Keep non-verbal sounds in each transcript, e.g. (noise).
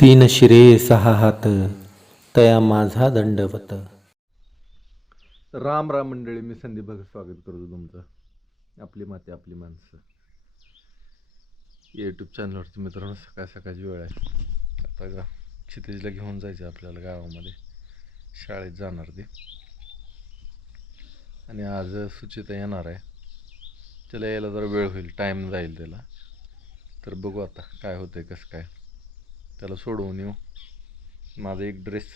तीन शिरे सहा हात तया माझा दंडवत. राम राम मंडळी मी संदीप भगत स्वागत करतो तुमचं. आपली माती आपली माणसं. यूट्यूब चॅनलवरती मित्रांनो सकाळ सकाळची वेळ आहे. आता गा क्षितिजला घेऊन जायचं आपल्याला गावामध्ये. शाळेत जाणार ते. आणि आज सुचिता येणार आहे. त्याला यायला जरा वेळ होईल टाईम जाईल त्याला. तर बघू आता काय होतंय कसं काय. त्याला सोडवून येऊ. माझा एक ड्रेस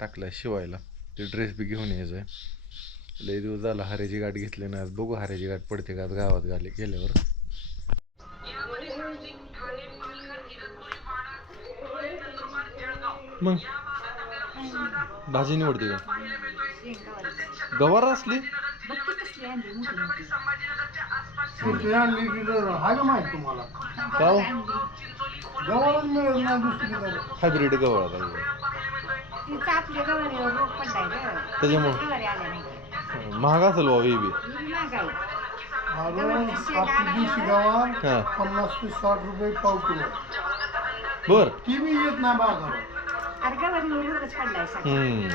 टाकला शिवायला. ते ड्रेस बी घेऊन यायचं आहे लय दिवस झाला हऱ्याची गाठ घेतली नाही. आज बघू हऱ्याची गाठ पडते का? आज गावात गाले गेल्यावर. मग? भाजी निवडते का? गवार असली? माहीत तुम्हाला. का हो? गव्हालाच मिळत नाही दुसरीकडे. हायब्रिड गवार आता तिचं आपल्या गवारीवर रोग पडलाय ग. त्याच्यामुळं? गवारी आल्या नाही. महाग असेल बाबा हे बी. ही महागाई. अजून आपली देशी गव्हार हा. पन्नास ते साठ रुपये पाव किलो. बर. ती बी येत नाही बाजारात. अरे गवारीवर रोगच पडलाय सगळं. हम्म.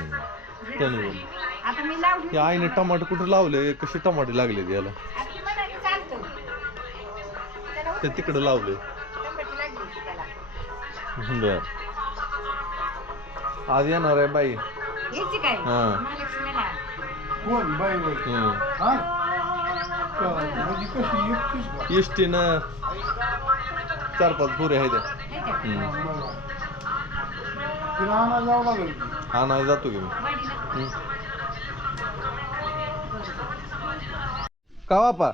त्याने बोल. आता मी लावली. ते आईने टमाटे कुठे लावले? कसे टमाटे लागले त्याला आता ते तिकडे लावले. बर. आज येणार आहे बाई. हा. कोण? हम्म. हा? का- म्हणजे कशी एकटीच का इष्टीनं चार पाच पुरे आहेत? हम्म. बरं. तिला आणा जावं लागेल की? हा नाही जातो की मी. वाडीला. हम्म. का बापा?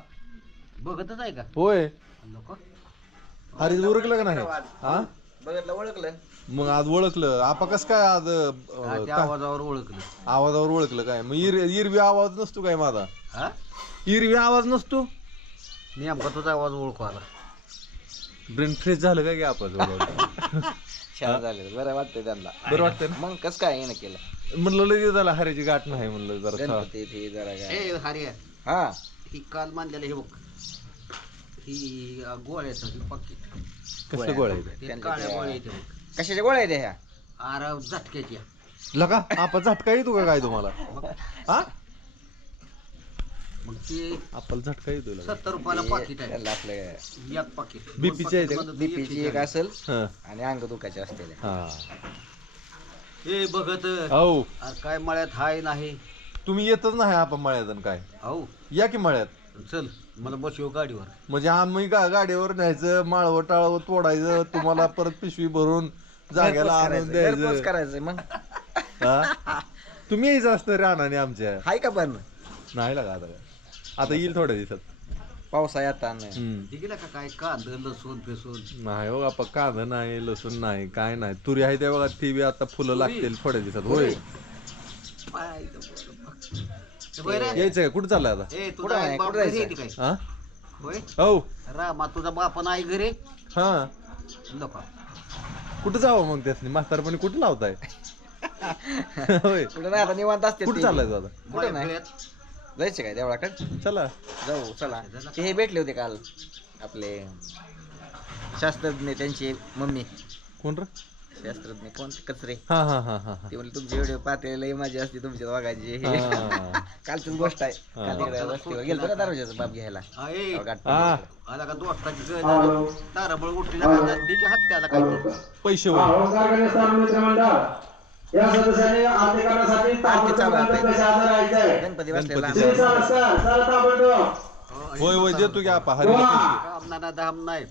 बघतच आहे का? होय. हरीच ओळखलं का नाही? हा? बघितलं ओळखलं. मग आज ओळखलं. आपा कस काय आज हा, अं, त्या का- आवाजावर ओळखलं. आवाजावर ओळखलं काय? मग इर इरवी आवाज नसतो काय माझा? हा? इरवी आवाज नसतो? नेमका तुझा आवाज ओळखू आला. ब्रेन फ्रेश झालं काय की आपण छान झाले बरं वाटतंय त्यांना. बरं वाटतं ना? मग कस काय येणं केलं? म्हणलं लगेच झाला हऱ्याची गाठ नाही म्हणलं जरा गणपती ते जरा काय? हरी हा. ही काल मानलेलं हे बघ. ही गोळ्याचं ही कसलं गोळ्या आहे ते काळ्या गोळ्या बघ कशाच्या गोळ्या आहेत ह्या? अरे झटक्याच्या. लका आपा झटका येतो का काय तुम्हाला? (laughs) हा? मग ते आपल्याला झटका येतो? सत्तर रुपयाला पाकिट आहे. एक पाकिट बीपीचे आहे ते का? बीपीची एक असेल हा. आणि अंग दुखाचे असते हा. हे बघत. हो अरे काय मळ्यात हाय नाही. तुम्ही येतच नाही आपण मळ्यात आणि काय? अहो या की मळ्यात? चल. मला बसव गाडीवर. म्हणजे आम्ही गा गाडीवर न्यायचं माळवं टाळवं तोडायचं तुम्हाला परत पिशवी भरून जाग्याला आणून द्यायचं. करायचं मग. हा? तुम्ही यायचं असतं रानाने आमच्या. हाय का पण? नाही लागा आता. काय. आता येईल थोड्या दिवसात. पावसा येता हम्म. गेला का काय? कांद लसूण फेसून. नाही हो कांदा नाही लसूण नाही काय नाही. तुरी आहे त्या बघा ती बी आता फुलं लागतील थोड्या दिवसात होय. यायचं काय कुठं चाललंय आता? ए तुझा आई बाप घरी येते काय हा? होय? हो. रामा तुझा बाप आणि आई घरी? हा. नको. कुठं जावं मग त्यासनी? म्हातारपणी कुठं लावताय? होय. कुठं नाही आता निवांत असते कुठं चाललाय तू आता? कुठं नाही. जायचं काय देवळाकडे? चला. जाऊ चला. ते हे भेटले होते काल आपले शास्त्रज्ञ त्यांची मम्मी. कोण रे? शास्त्रज्ञ कोण? कचरे. हा हा हा हा हा. ते म्हणले तुमचे व्हिडिओ पाहते लई मजा असते तुमच्या वागायची हा. (laughs) कालचीच गोष्ट आहे. हा. काल तिकडे गेलतो ना दरवाजाचा बाप घ्यायला. गाठ हा. आला का दोस्ताची ताराबळ हत्याला काय पैसे होय या सदस्याने आरती करण्यासाठी ताबडतोब पैसे हजर राहायचंय गणपती बसलेला गणपती. श्री संस्कार सर ताबडतोब. होय होय देतो की आपा हरी काम ना धाम नाही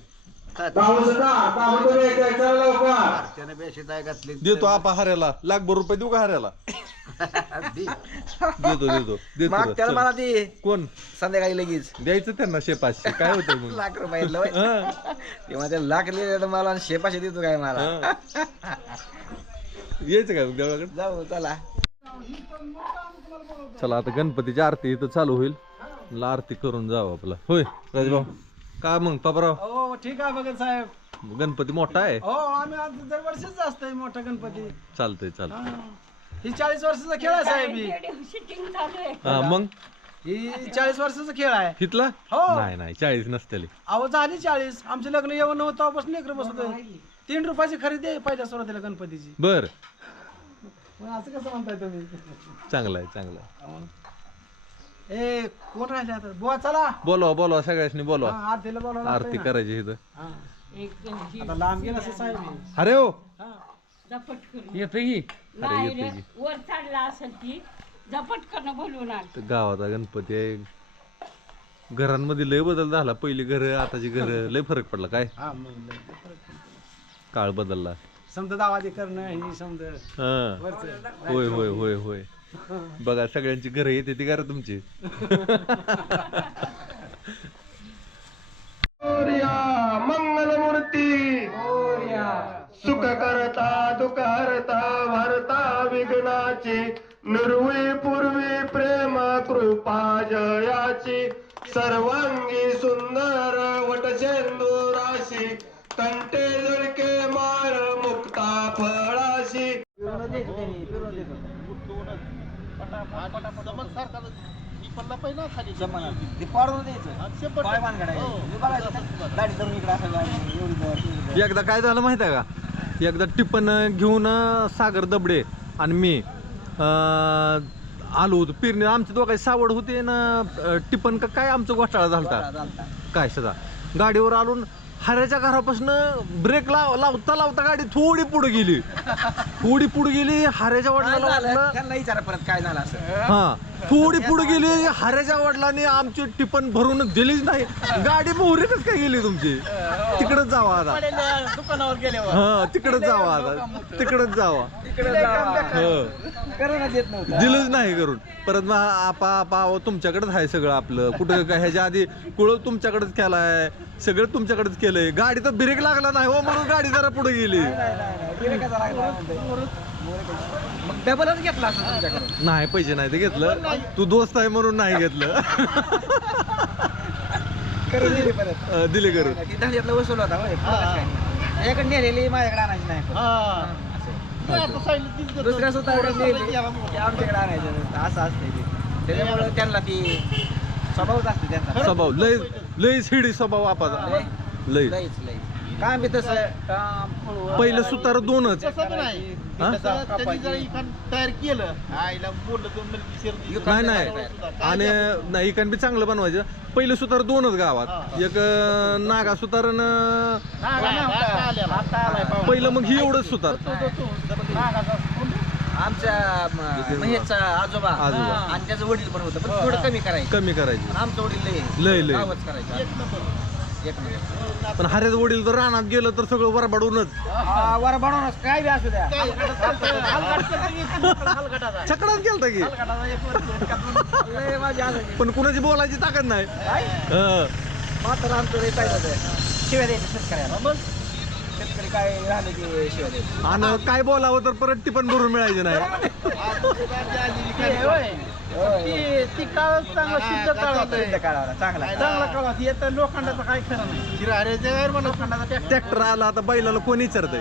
त्याने घातली. देतो आपा हऱ्याला लाखभर रुपये देऊ का हऱ्याला दी. देतो देतो देतो. माग त्याला चल. मला ती कोण? संध्याकाळी लगेच. द्यायचं त्यांना शे पाचशे काय होतं मग? (laughs) लाख रुपये दिलं होय. हा, ते लाख लिहिले तर मला आणि शेपाशे देतो काय मला? हा. यायचं काय मग देवाकडे? जाऊ चला. चला आता गणपतीची आरती इथं चालू होईल. आरती करून जाऊ आपला. होय राजभाऊ. का मग पापराव? हो ठीक आहे बघत साहेब. गणपती मोठा आहे? हो आम्ही आज दरवर्षीच असतंय मोठा गणपती. चालतंय चालतंय. हा. ही चाळीस वर्षाचा खेळ आहे साहेब ही. शूटिंग चालू आहे. हा मग? ही चाळीस वर्षाचा खेळ आहे. हितला? हो. नाही नाही चाळीस नसतेली अहो झाली चाळीस. आमचे लग्न येऊन नव्हतं तेव्हापासून लेकरं बसत तीन रुपयाची खरेदी आहे पहिल्या सुरुवातीला गणपतीची. बर. पण असं कसं म्हणताय तुम्ही? चांगलं आहे चांगलं आहे. ए कोण राहिले आता? बुवा चला. बोलवा बोलवा सगळ्यासनी बोलवा. हा, आरतीला बोलावं लागतंय आरती ना. करायची इथं. हा. एक ही. आता लांब गेला असं साहेब. अरे हो. येते की? अरे येते की. वर चढला असेल ती आण. तर गावाचा गणपती आहे. घरांमध्ये लय बदल झाला. पहिली घर आताची घर. लय फरक पडला. काय? हा मग लय. काळ बदलला. समजा दावादी करणं ही समजा हा. वरचं. होय होय होय होय. बघा सगळ्यांची घरं येते ती घरं तुमची. मंगलमूर्ती. सुख करता दुःख हरता भरता विघ्नाची निर्वी पूर्वी प्रेम कृपा जयाची सर्वांगी सुंदर वटसेंदुराशी कंटे जळके माळ मुक्ता फळाशी. एकदा काय झालं माहीत आहे का? एकदा टिपण घेऊन अं, सागर दबडे आणि मी अं, आलो होतो पेरणी. आमच्या दोघांची सावड होते ना टिपण का काय आमचं घोटाळा झालता? काय सदा? गाडीवर आलून हऱ्याच्या घरापासून ब्रेक लाव लावता लावता गाडी थोडी पुढे गेली. थोडी पुढे गेली हऱ्याच्या वाटलं त्यांना विचारा परत काय झालं असं. हा. थोडी पुढे गेली हऱ्याच्या वडिलांनी आमची टिपण भरून दिलीच नाही. गाडी मोहरीतच काय गेली तुमची? तिकडच जावा आता. दुकानावर गेले हा तिकडच जावा आता. तिकडच जावा. हो. दिलंच नाही करून. परत मग आपा आपा तुमच्याकडेच आहे सगळं आपलं. कुठं काय ह्याच्या आधी कुळ तुमच्याकडेच केलाय सगळं तुमच्याकडेच केलंय. गाडी तर ब्रेक लागला नाही हो म्हणून गाडी जरा पुढे गेली. डबलच घेतला असं तुमच्याकडून. नाही पैसे नाही ते घेतलं. तू दोस्त आहे म्हणून नाही घेतलं. करून दिली परत. अं, दिले करून. ती दहलीतला वसूल होता होय. याकडे नेलेली माझ्याकडे आणायची नाही. परत. दुसऱ्या सुद्धा आमच्याकडे आणायचं असं असते ते. त्याच्यामुळे त्यांना ती स्वभावच असते त्यांचा. स्वभाव. लय लय शिडी स्वभाव आपाचा लय. लईच लई काय मी तसं. काम, पळवून, पहिलं सुतार दोनच. हा? तयार केलं. आईला बोललं दोन मिनिट नाही नाही. आणि नाही इकडे बी चांगलं बनवायचं. पहिलं सुतार दोनच गावात. एक अं, नागा सुतार आणि पहिलं मग ही एवढंच सुतार. आमच्या म- महेशचा आजोबा. आजोबा. आणि त्याचं वडील पण होतं. पण थोडं कमी करायचं. कमी करायची. आमचं वडील लय लय, लय. गावच करायचं. एक नंबर. पण हऱ्यात वडील तर रानात गेलं तर सगळं वरबाडूनच. हा, वर बनवूनच काय बी असू द्या. छकडाच गेलता की? लय मजा असायची. पण कुणाची बोलायची ताकद नाही. काय? हं. मात्र आमचं लय काय होतं. शिव्या शेतकऱ्याला. शेतकरी काय राहिले की शिव्या द्यायचे आणि काय बोलावं तर परत ती पण भरून मिळायची नाही. ती काळ चांगला शुद्ध काळ होता शुद्ध काळाला चांगला. चांगला काळ होता. येतं लोखंडाचं काय खरं नाही. शिराऱ्याच्या लोखंडाचा ट्रॅक्टर ट्रॅक्टर आला आता बैलाला कोण विचारतंय?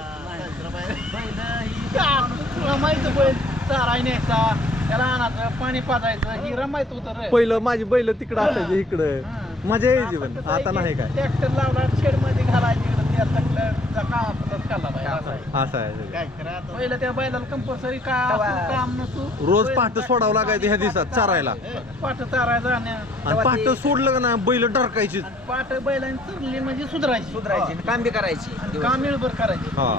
माहीत बैल. चाराय न्यायचा. त्याला आणायचं पाणी पाजायचं. ही रमायचं होतं रे. पहिलं माझी बैल तिकडं असायची इकडं. मजा यायची पण. आता नाही काय. ट्रॅक्टर लावला शेडमध्ये घालायची. बाई असं आहे. असं आहे. काय खरं पहिलं त्या बैलाला कंपल्सरी का काम नसू. रोज पहाटे सोडावं लागायचं ह्या दिवसात चारायला. पाठ चारायचं आणि आणि पहाटे सोडलं का ना बैल डरकायची पाठ बैलांनी चरली म्हणजे सुधारायची. सुधरायची काम बी करायची काम मिळभर करायची. हा.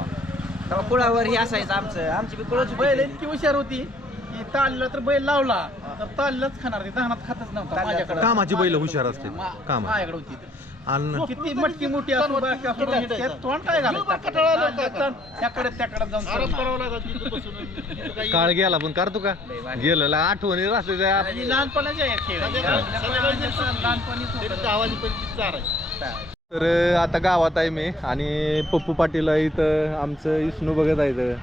तेव्हा कुळावर हे असायचं आमचं आमची बी कुळच बैल इतकी हुशार होती. की ताळलं तर बैल लावला तर ताळलंच खाणार ती दहनात खातच नव्हता माझ्याकडे. कामाची बैल हुशार असते काम. माझ्याकडे होती ती. आणि किती मटकी मोठी असो बारकी असो, त्यात. तोंड काय घालायचं त्याकडे त्याकडे जाऊन काळ गेला पण करतो का? गेलेला आठवणी राहते त्या. आणि खेळ. तर आता गावात आहे मी आणि पप्पू पाटील आहे इथं. आमचं विष्णू बघत आहे इथं.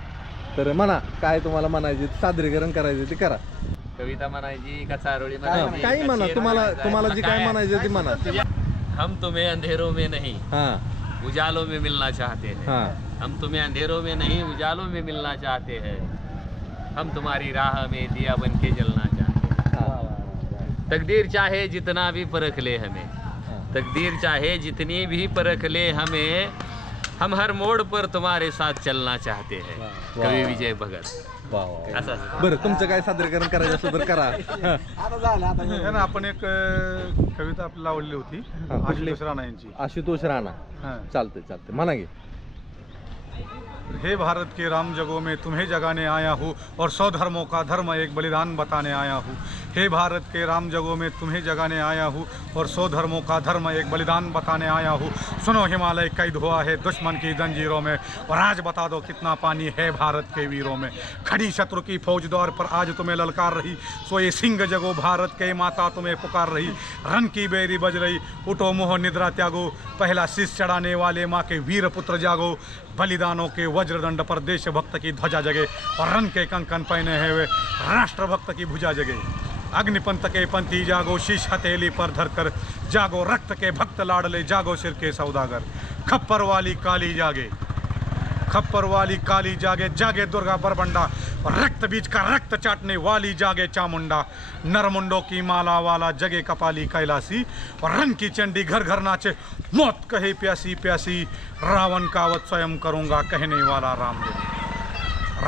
तर म्हणा काय तुम्हाला म्हणायचे सादरीकरण करायचे ते करा. कविता म्हणायची का चारोळी म्हणायची? काही का म्हणा शेर तुम्हाला म्हणायचा, तुम्हाला जी काय? म्हणायचं ते म्हणा. हम तुम्हें अंधेरों में नहीं हा. उजालों में मिलना चाहते हैं। हा. हम तुम्हें अंधेरों में नहीं उजालों में मिलना चाहते हैं। हम तुम्हारी राह में दिया बन के जलना चाहते हैं। तकदीर चाहे जितना भी परख ले हमें तकदीर चाहे जितनी भी परख ले हमें हम हर मोड़ पर तुम्हारे साथ चलना चाहते हैं। कवि विजय भगत। असं असतं. बरं तुमचं काय सादरीकरण करायचं असलं तर करा. हा. आता झालं. आता ना आपण एक अं, कविता आपली लावलेली होती कुठली? आशुतोष राणा यांची. आशुतोष राणा. हा. चालतंय चालतंय. म्हणा की. हे भारत के राम जगों में तुम्हें जगाने आया हूँ और सौ धर्मों का धर्म एक बलिदान बताने आया हूँ। हे भारत के राम जगों में तुम्हें जगाने आया हूँ और सौ धर्मों का धर्म एक बलिदान बताने आया हूँ। सुनो हिमालय कैद हुआ है दुश्मन की जंजीरों में और आज बता दो कितना पानी है भारत के वीरों में। खड़ी शत्रु की फौज दौर पर आज तुम्हें ललकार रही सोए सिंह जगो भारत के माता तुम्हें पुकार रही। रन की बेरी बज रही, उठो मोह निद्रा त्यागो, पहला शीश चढ़ाने वाले माँ के वीर पुत्र जागो। बलिदानों के वज्रदंड पर देश भक्त की ध्वजा जगे और रन के कंकन पहने हुए राष्ट्रभक्त की भुजा जगे। अग्निपंथ के पंथी जागो, शीश हथेली पर धरकर जागो, रक्त के भक्त लाडले जागो सिर के सौदागर। खप्पर वाली काली जागे। खप्पर वाली काली जागे जागे दुर्गा बरबंडा। रक्त बीज का रक्त चाटने वाली जागे चामुंडा। नरमुंडों की माला वाला जगे कपाली कैलासी। और रंग की चंडी घर घर नाचे। मौत कहे प्यासी प्यासी, रावण का वध स्वयं करूँगा कहने वाला राम जगे।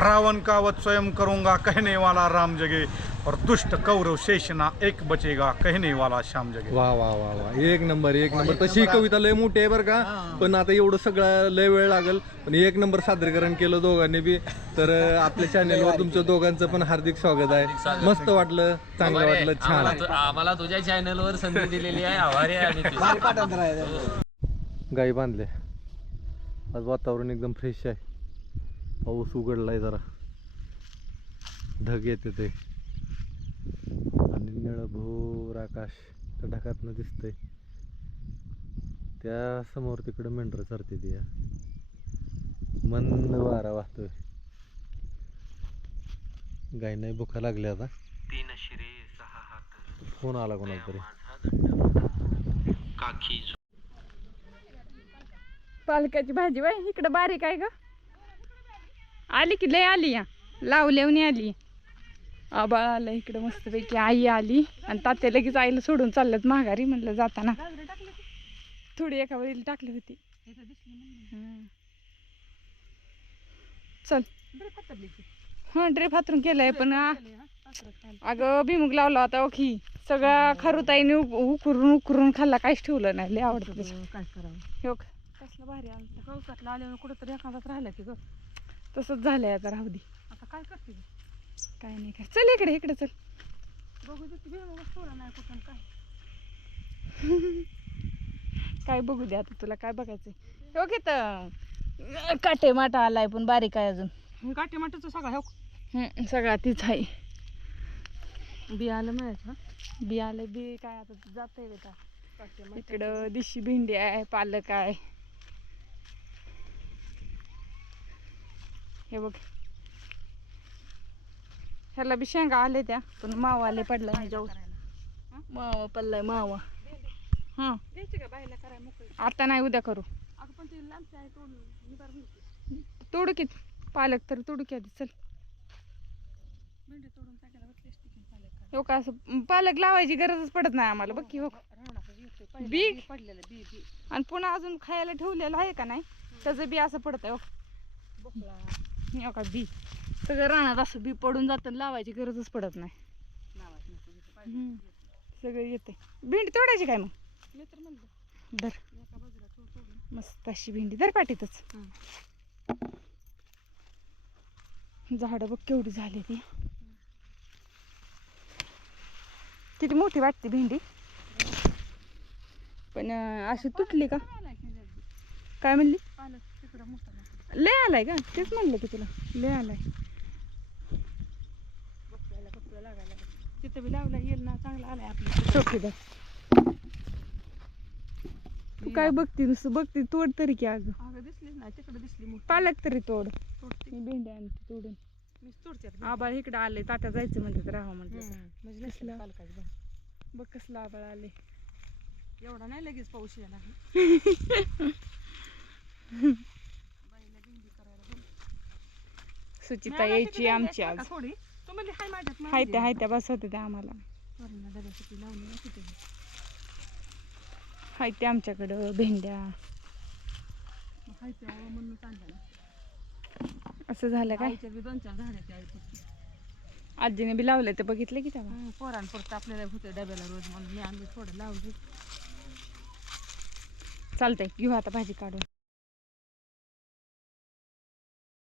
रावण का वध स्वयं करूँगा कहने वाला राम जगे। और दुष्ट कौरव शेषना एक बचेगा कहने वाला श्याम जगे। वा वा वा वा. एक नंबर एक नंबर. तशी ही कविता लय मोठी आहे बरं का. पण आता एवढं सगळं लय वेळ लागल. पण एक नंबर सादरीकरण केलं दोघांनी बी. तर (laughs) अं, आपल्या चॅनेलवर तुमचं दोघांचं पण हार्दिक स्वागत आहे. मस्त वाटलं चांगलं वाटलं छान. आम्हाला आहे तु- आम्हाला तुझ्या चॅनलवर संधी दिलेली आहे. आभारी आहे आम्ही तुझे. पाठवून राहायचं गाई बांधले. आज वातावरण एकदम फ्रेश आहे. पाऊस उघडलाय जरा. ढग येते ते. आणि निळभोर आकाश त्या ढगातनं दिसतंय. त्या समोर तिकडं मेंढर चरते ती मंद वारा वाहतोय. गाय नाही भुका लागल्या आता. फोन आला कोणाला तरी. पालकाची भाजी बाय इकडं बारीक आहे ग. आली की लय आली या. लावल्यावनी आली. आबाळ आलं इकडं मस्तपैकी आई आली आणि तात्या लगेच आईला सोडून चालल्यात माघारी म्हणलं जाताना थोडी एका वेळेला टाकली होती हं. चल हां ड्रेप हातरून केलंय पण अगं भिमुग लावला होता ओखी सगळा खरुताईने उक- उकरून उकरून खाल्ला काहीच ठेवलं नाही लय आवडतं त्याचं. काय करावं हो का? कसलं भारी आलं गवतातला आल्यावर कुठंतरी एखादाच राहिला की ग तसंच झालंय आता राहू दे आता काय करते? काय नाही काय. चल इकडे इकडे चल. (laughs) काय? बघू दे आता तुला काय बघायचंय. ओके तर काटे माटा आलाय पण बारीक आहे अजून. गाठी माठाचं सगळं हो. सगळा तीच आहे. बी आलं म्हणायचं बी आलं बी काय आता जात आहे बेटा इकडं दिशी भेंडी आहे पालक आहे. हे बघ. ह्याला बी शेंगा आले त्या पण मावा आले पडलाय ह्याच्यावर मावा पडलाय मावा. हा. द्यायची का बायला कराय मोकळी? आता नाही उद्या करू. तोडू की. पालक तर तोडू की आधी चल हो का असं पालक लावायची गरजच पडत नाही आम्हाला बघ की हो. बी? बी पडलेलं बी बी. आणि पुन्हा अजून खायला ठेवलेलं आहे का नाही त्याचं बी असं पडतंय हो. बोकळा. हे का बी. सगळं रानात असं बी पडून जातं लावायची गरजच पडत नाही. हम्म. सगळं येते भेंडी तोडायची काय मग? मी तर म्हणलं. धर. एका बाजूला तोड तोडून मस्त अशी भेंडी. धर पाठीतच. झाडं बघ केवढी झाली ती. किती मोठी वाटते भेंडी. पण अं, अशी तुटली का? आलाय की जल्दी. काय म्हणली? पालक तिकडं मोठा मोठा. लय आलाय का? तेच म्हणलं की तुला. लय आलाय. लागायला लागलं. तिथं बी लावला येईल ना चांगला आलाय आपलं. चौकीदार तू काय बघती नुसतं बघती तोड तरी की अगं. अगं दिसलीच नाही तिकडे दिसली मोठी. पालक तरी तोड. तोडते. मी भेंडी आणते तोडून. मी तोडते आता. आबाळ इकडे आले तात्या जायचं म्हणते राहा म्हणते हम्म. म्हणजे नसलं कसलं? पालकाची. बघ. कसलं आबाळ आले. एवढा नाही लगेच पाऊस यायला. (laughs) सुचिता यायची आमची आज. थोडी? तू म्हणजे हाय माझ्यात. त्या हाय त्या बस होते त्या आम्हाला. वरनं डब्यासाठी लावली ना तिथे. हाय त्या आमच्याकडं भेंड्या. असं झालं काय? दोन चार झाडाचे आहे आजीने बी लावले ते बघितले की तेव्हा? पोरांपुरतं आपल्याला होते डब्याला रोज. म्हणून मी आणली थोडं लावली चालतंय घेऊ आता भाजी काढून.